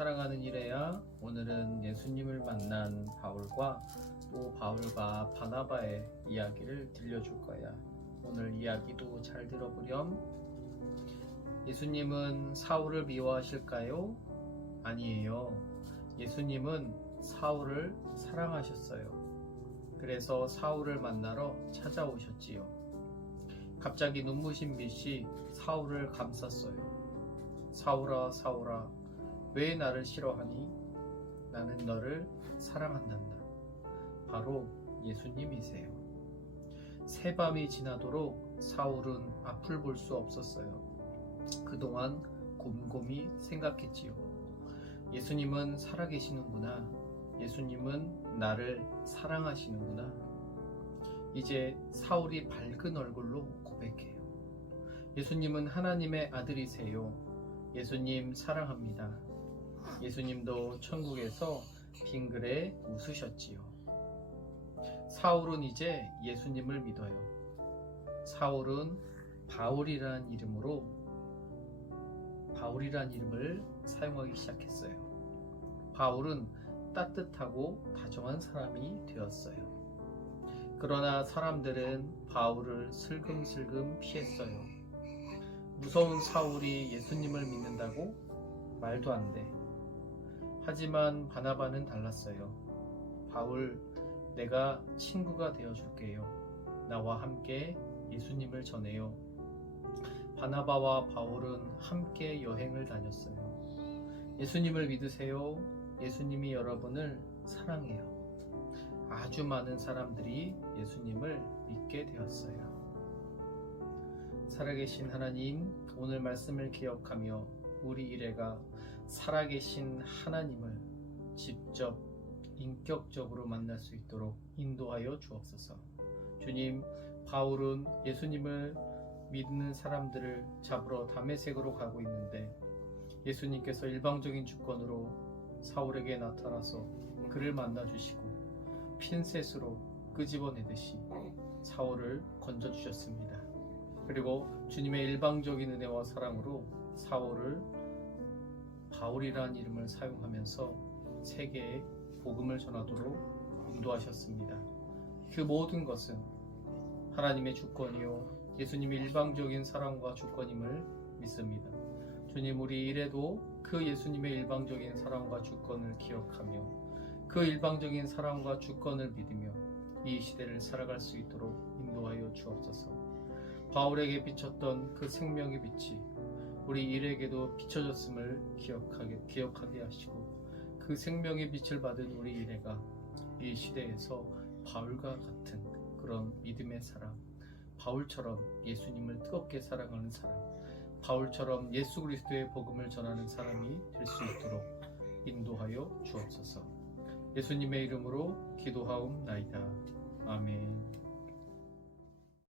사랑하는 이래야 오늘은 예수님을 만난 바울과 또 바울과 바나바의 이야기를 들려줄 거야. 오늘 이야기도 잘 들어보렴. 예수님은 사울을 미워하실까요? 아니에요. 예수님은 사울을 사랑하셨어요. 그래서 사울을 만나러 찾아오셨지요. 갑자기 눈부신 빛이 사울을 감쌌어요. 사울아, 사울아, 왜 나를 싫어하니? 나는 너를 사랑한단다. 바로 예수님이세요. 새 밤이 지나도록 사울은 앞을 볼 수 없었어요. 그동안 곰곰이 생각했지요. 예수님은 살아계시는구나. 예수님은 나를 사랑하시는구나. 이제 사울이 밝은 얼굴로 고백해요. 예수님은 하나님의 아들이세요. 예수님 사랑합니다. 예수님도 천국에서 빙그레 웃으셨지요. 사울은 이제 예수님을 믿어요. 사울은 바울이라는 이름으로 바울이라는 이름을 사용하기 시작했어요. 바울은 따뜻하고 다정한 사람이 되었어요. 그러나 사람들은 바울을 슬금슬금 피했어요. 무서운 사울이 예수님을 믿는다고? 말도 안 돼. 하지만 바나바는 달랐어요. 바울, 내가 친구가 되어 줄게요. 나와 함께 예수님을 전해요. 바나바와 바울은 함께 여행을 다녔어요. 예수님을 믿으세요. 예수님이 여러분을 사랑해요. 아주 많은 사람들이 예수님을 믿게 되었어요. 살아계신 하나님, 오늘 말씀을 기억하며 우리 일회가 살아계신 하나님을 직접 인격적으로 만날 수 있도록 인도하여 주옵소서. 주님, 바울은 예수님을 믿는 사람들을 잡으러 담에색으로 가고 있는데 예수님께서 일방적인 주권으로 사울에게 나타나서 그를 만나 주시고 핀셋으로 끄집어내듯이 사울을 건져 주셨습니다. 그리고 주님의 일방적인 은혜와 사랑으로 사울을 바울이라는 이름을 사용하면서 세계에 복음을 전하도록 인도하셨습니다. 그 모든 것은 하나님의 주권이요 예수님의 일방적인 사랑과 주권임을 믿습니다. 주님 우리 일에도 그 예수님의 일방적인 사랑과 주권을 기억하며 그 일방적인 사랑과 주권을 믿으며 이 시대를 살아갈 수 있도록 인도하여 주옵소서. 바울에게 비쳤던 그 생명의 빛이 우리 일에게도 비춰졌음을 기억하게 기억하게 하시고 그 생명의 빛을 받은 우리 일해가 이 시대에서 바울과 같은 그런 믿음의 사람, 바울처럼 예수님을 뜨겁게 사랑하는 사람, 바울처럼 예수 그리스도의 복음을 전하는 사람이 될 수 있도록 인도하여 주옵소서. 예수님의 이름으로 기도하옵나이다. 아멘.